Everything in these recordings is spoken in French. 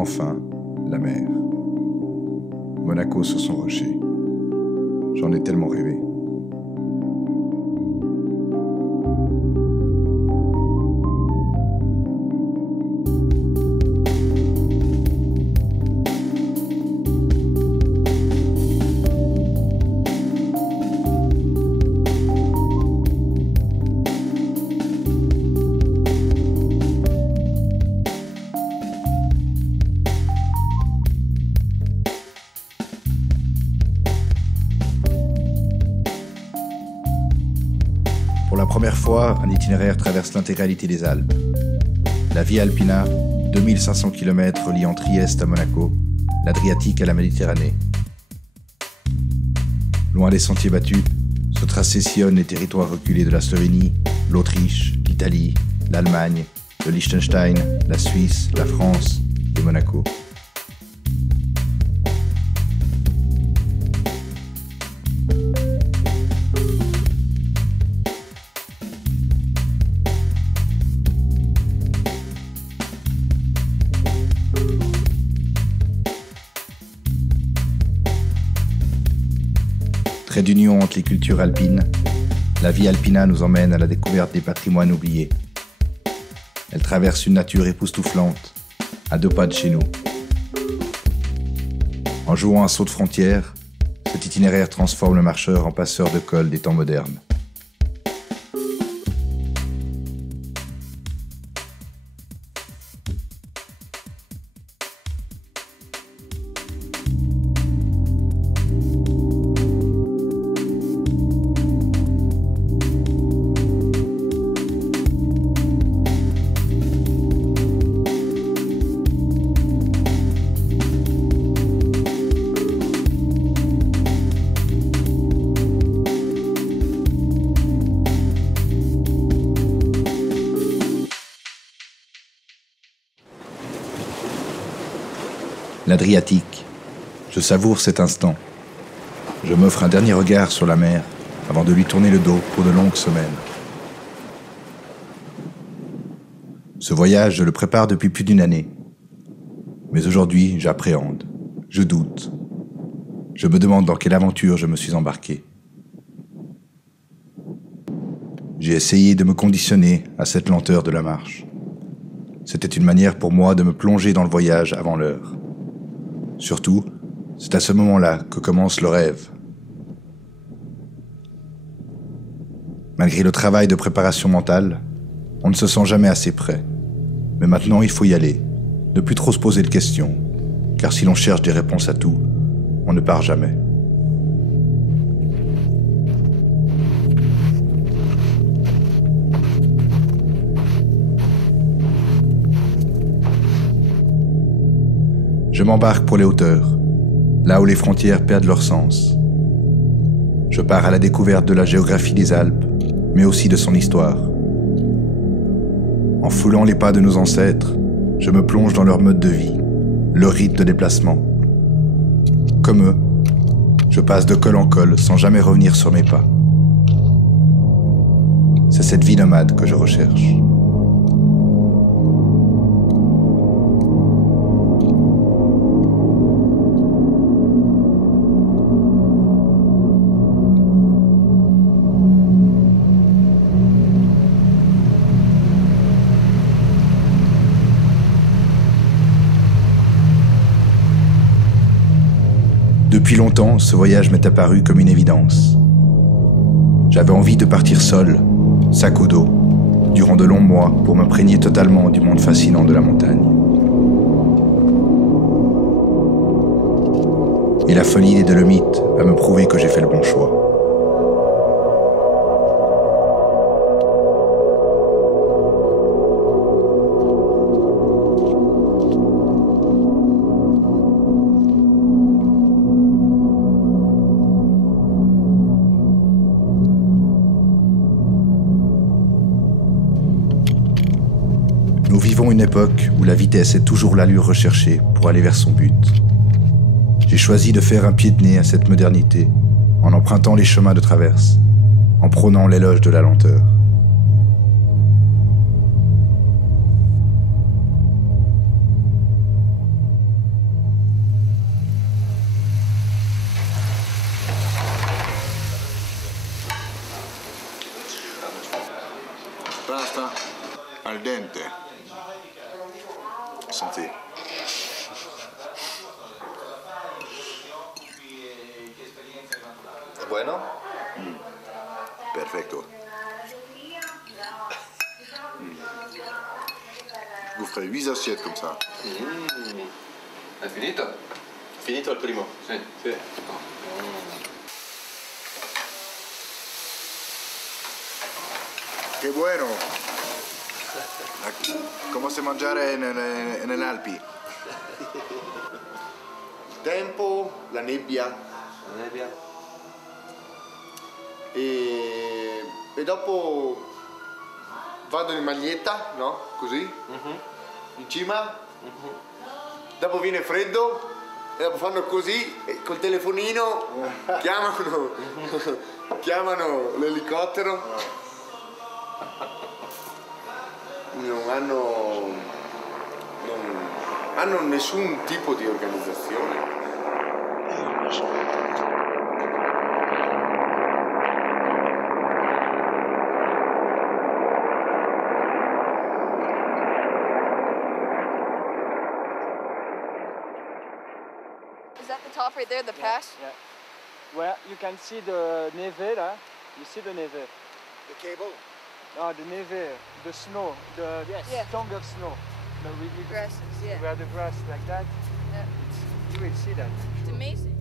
Enfin, la mer. Monaco sur son rocher. J'en ai tellement rêvé. Pour la première fois, un itinéraire traverse l'intégralité des Alpes. La Via Alpina, 2500 km reliant Trieste à Monaco, l'Adriatique à la Méditerranée. Loin des sentiers battus, ce tracé sillonne les territoires reculés de la Slovénie, l'Autriche, l'Italie, l'Allemagne, le Liechtenstein, la Suisse, la France et Monaco. Trait d'union entre les cultures alpines, la Via Alpina nous emmène à la découverte des patrimoines oubliés. Elle traverse une nature époustouflante, à 2 pas de chez nous. En jouant un saut de frontière, cet itinéraire transforme le marcheur en passeur de cols des temps modernes. L'Adriatique. Je savoure cet instant. Je m'offre un dernier regard sur la mer avant de lui tourner le dos pour de longues semaines. Ce voyage, je le prépare depuis plus d'1 année. Mais aujourd'hui, j'appréhende, je doute. Je me demande dans quelle aventure je me suis embarqué. J'ai essayé de me conditionner à cette lenteur de la marche. C'était une manière pour moi de me plonger dans le voyage avant l'heure. Surtout, c'est à ce moment-là que commence le rêve. Malgré le travail de préparation mentale, on ne se sent jamais assez prêt. Mais maintenant, il faut y aller, ne plus trop se poser de questions, car si l'on cherche des réponses à tout, on ne part jamais. Je m'embarque pour les hauteurs, là où les frontières perdent leur sens. Je pars à la découverte de la géographie des Alpes, mais aussi de son histoire. En foulant les pas de nos ancêtres, je me plonge dans leur mode de vie, leur rite de déplacement. Comme eux, je passe de col en col sans jamais revenir sur mes pas. C'est cette vie nomade que je recherche. Depuis longtemps, ce voyage m'est apparu comme une évidence. J'avais envie de partir seul, sac au dos, durant de longs mois pour m'imprégner totalement du monde fascinant de la montagne. Et la folie des Dolomites va me prouver que j'ai fait le bon choix. Nous vivons une époque où la vitesse est toujours l'allure recherchée pour aller vers son but. J'ai choisi de faire un pied de nez à cette modernité, en empruntant les chemins de traverse, en prônant l'éloge de la lenteur. Pasta al dente. Santé. Bueno? Perfetto. Je vous ferai 8 assiettes comme ça. Hai finito? Finito il primo? Sì. Sì. Che buono! Come si mangiare nelle Alpi. Tempo, la nebbia. La nebbia? E dopo vado in maglietta, no? Così, in cima. Dopo viene freddo e dopo fanno così e col telefonino chiamano l'elicottero. Non hanno nessun tipo di organizzazione. Is that the top right there, the pass? Yeah. Well, you can see the neve là. You see the neve? The cable? No, the neve, the snow, the Yeah. tongue of snow. No, we Grasses, yeah. where the grass like that. Yeah. You will see that. It's amazing.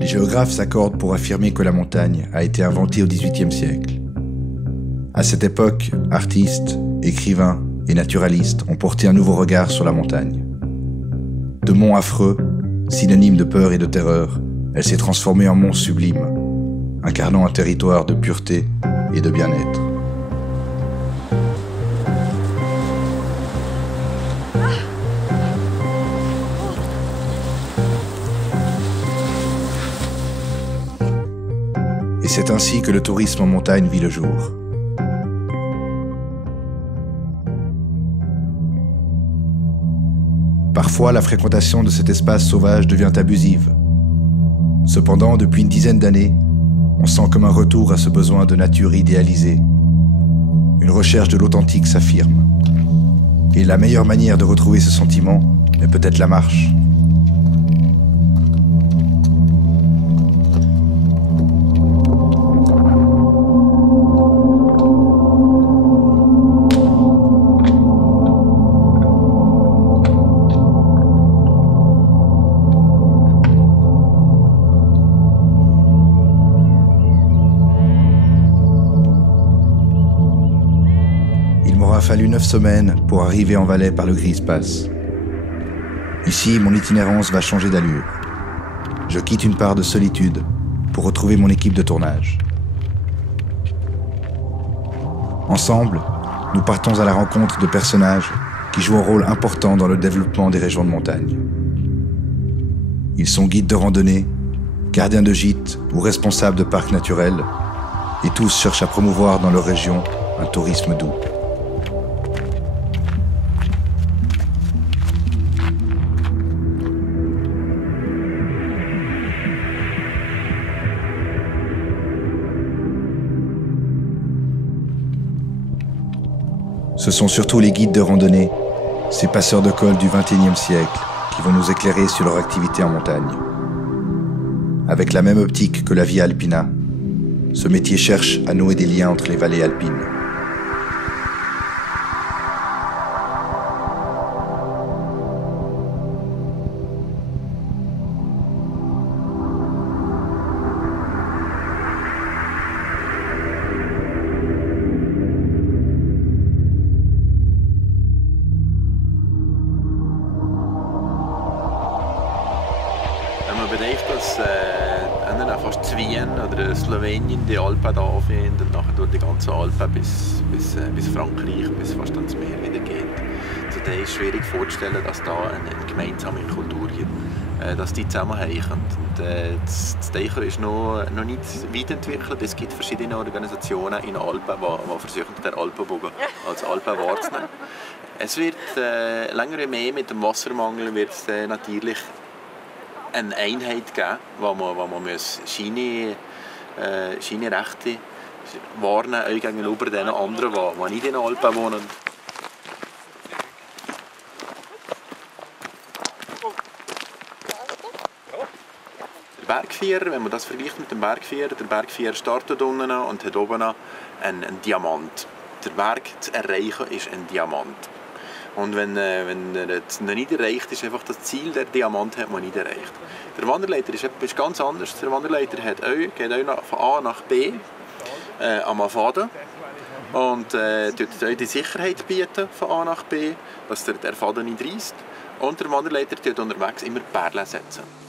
Les géographes s'accordent pour affirmer que la montagne a été inventée au XVIIIe siècle. À cette époque, artistes, écrivains et naturalistes ont porté un nouveau regard sur la montagne. De mont affreux, synonyme de peur et de terreur, elle s'est transformée en mont sublime, incarnant un territoire de pureté et de bien-être. Et c'est ainsi que le tourisme en montagne vit le jour. Parfois, la fréquentation de cet espace sauvage devient abusive. Cependant, depuis une dizaine d'années, on sent comme un retour à ce besoin de nature idéalisée. Une recherche de l'authentique s'affirme. Et la meilleure manière de retrouver ce sentiment est peut-être la marche. Il m'aura fallu 9 semaines pour arriver en Valais par le Grise Pass. Ici, mon itinérance va changer d'allure. Je quitte une part de solitude pour retrouver mon équipe de tournage. Ensemble, nous partons à la rencontre de personnages qui jouent un rôle important dans le développement des régions de montagne. Ils sont guides de randonnée, gardiens de gîtes ou responsables de parcs naturels, et tous cherchent à promouvoir dans leur région un tourisme doux. Ce sont surtout les guides de randonnée, ces passeurs de col du XXIe siècle, qui vont nous éclairer sur leur activité en montagne. Avec la même optique que la Via Alpina, ce métier cherche à nouer des liens entre les vallées alpines. oder Slowenien, die Alpen da anfangen und nachher durch die ganzen Alpen bis Frankreich, bis fast ans Meer wieder geht. Also da ist schwierig vorzustellen, dass da eine gemeinsame Kultur gibt, dass die zusammenhängen. Und das Deichen ist noch nicht weit entwickelt. Es gibt verschiedene Organisationen in den Alpen, die versuchen, den Alpenbogen als Alpen wahrzunehmen. Es wird länger und mehr mit dem Wassermangel wird es natürlich eine Einheit geben, wo man seine Rechte wahrnehmen gegenüber den anderen, die nicht in den Alpen wohnen. Der Bergvierer, wenn man das vergleicht mit dem Bergvierer, der Bergvierer startet unten und hat oben einen Diamant. Der Berg zu erreichen ist ein Diamant. Und wenn er noch nicht erreicht ist, einfach das Ziel, der Diamant hat man nicht erreicht. Der Wanderleiter ist ganz anders. Der Wanderleiter geht auch von A nach B am Faden und tut euch die Sicherheit bieten von A nach B, dass der Faden nicht reisst. Und der Wanderleiter tut unterwegs immer Perlen setzen.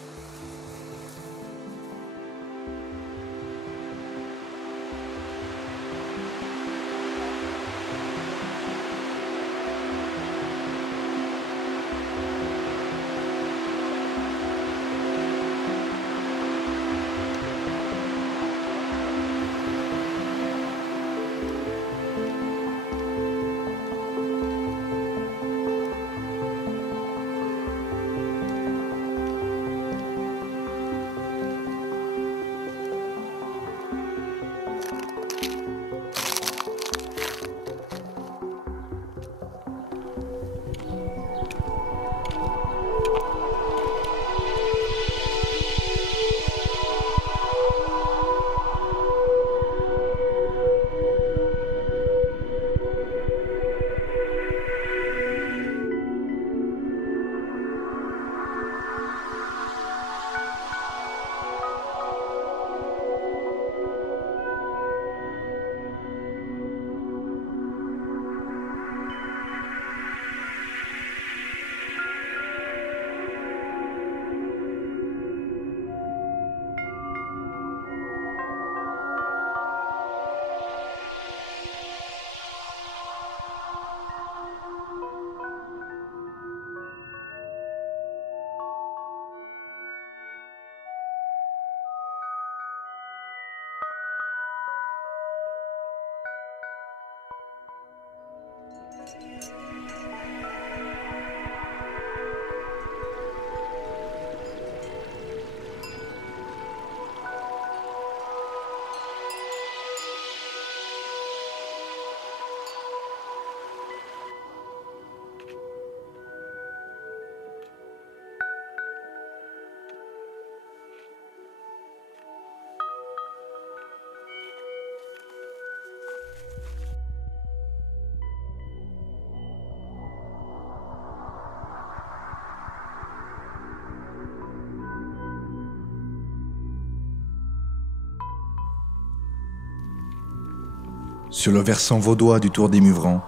Sur le versant vaudois du Tour des Muvrans,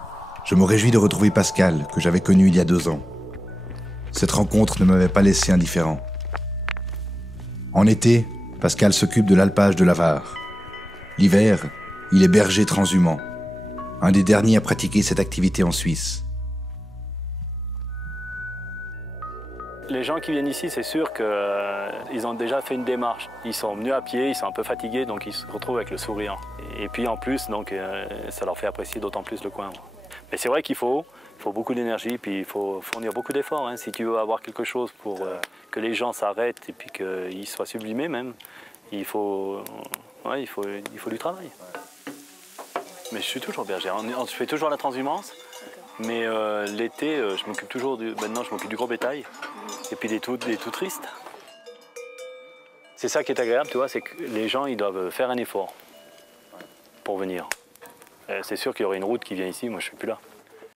je me réjouis de retrouver Pascal, que j'avais connu il y a 2 ans. Cette rencontre ne m'avait pas laissé indifférent. En été, Pascal s'occupe de l'alpage de la Var. L'hiver, il est berger transhumant, un des derniers à pratiquer cette activité en Suisse. Les gens qui viennent ici, c'est sûr qu'ils ont déjà fait une démarche. Ils sont venus à pied, ils sont un peu fatigués, donc ils se retrouvent avec le sourire. Et puis en plus, donc, ça leur fait apprécier d'autant plus le coin. Mais c'est vrai qu'il faut beaucoup d'énergie, puis il faut fournir beaucoup d'efforts. Hein. Si tu veux avoir quelque chose pour que les gens s'arrêtent et puis qu'ils soient sublimés même, il faut du travail. Mais je suis toujours berger. Je fais toujours la transhumance. Mais l'été, je m'occupe toujours maintenant je m'occupe du gros bétail et puis des tout tristes. C'est ça qui est agréable, tu vois, c'est que les gens ils doivent faire un effort pour venir. C'est sûr qu'il y aurait une route qui vient ici, moi je ne suis plus là.